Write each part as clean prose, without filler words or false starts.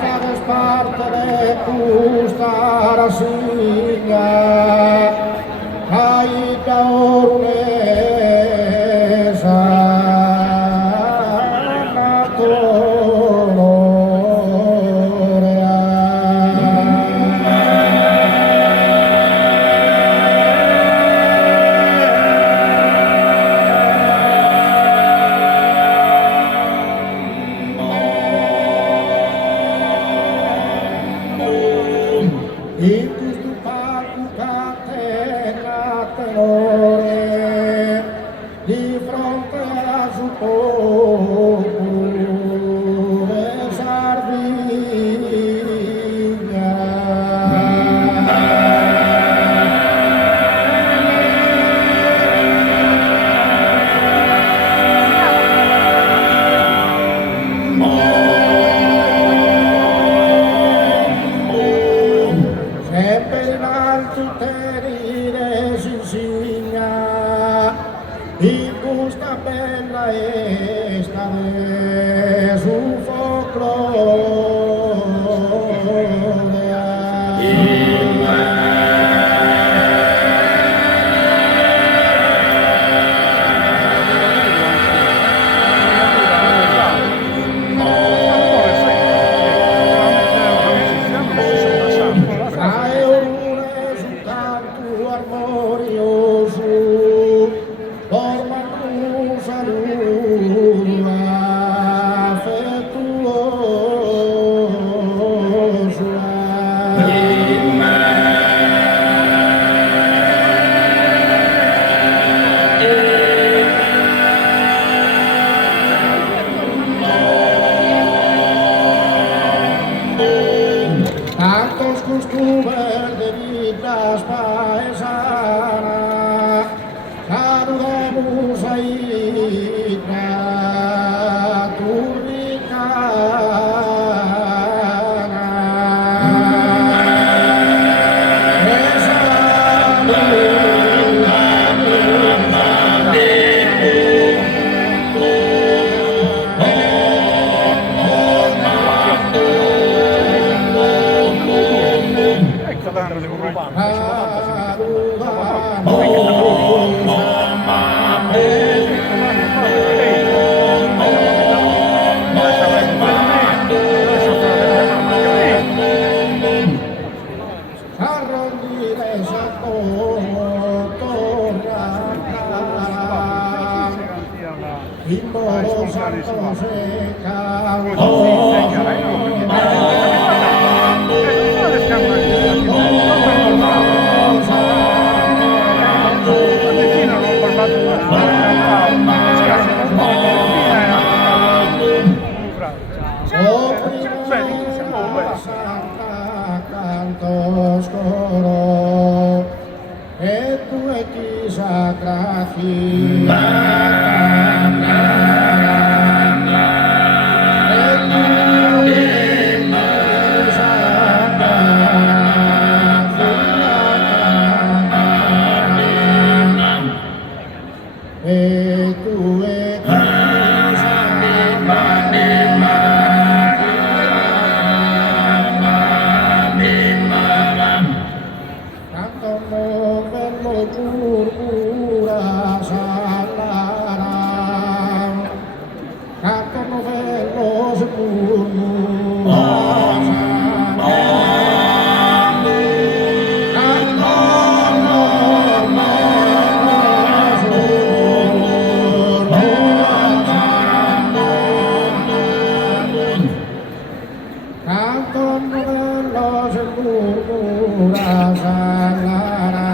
fazes parte de custa rasinha, aí que a ornesa na tolorea. Itus do palco catena tenore, di fronte a suo povo e Sardegna. Sempre in alto tenere si insegna, in questa bella estate su folklore. Trae un resultado armonioso, forma un saludo afetuoso. Tantos costumbres de vidas paesanas, saludemos ahí Cantos coro e tu e chissà e tu e purpura salara, canto novello sepulcro. Canto novello sepulcra salara,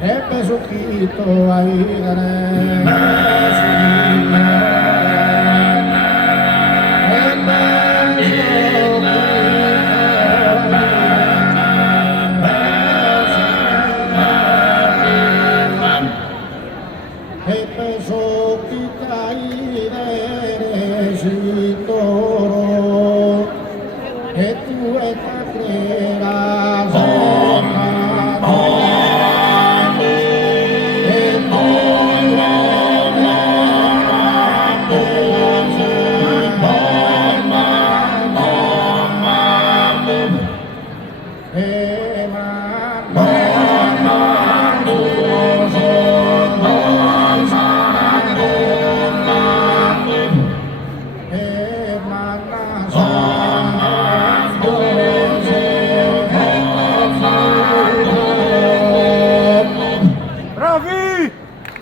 e peso quito a idare.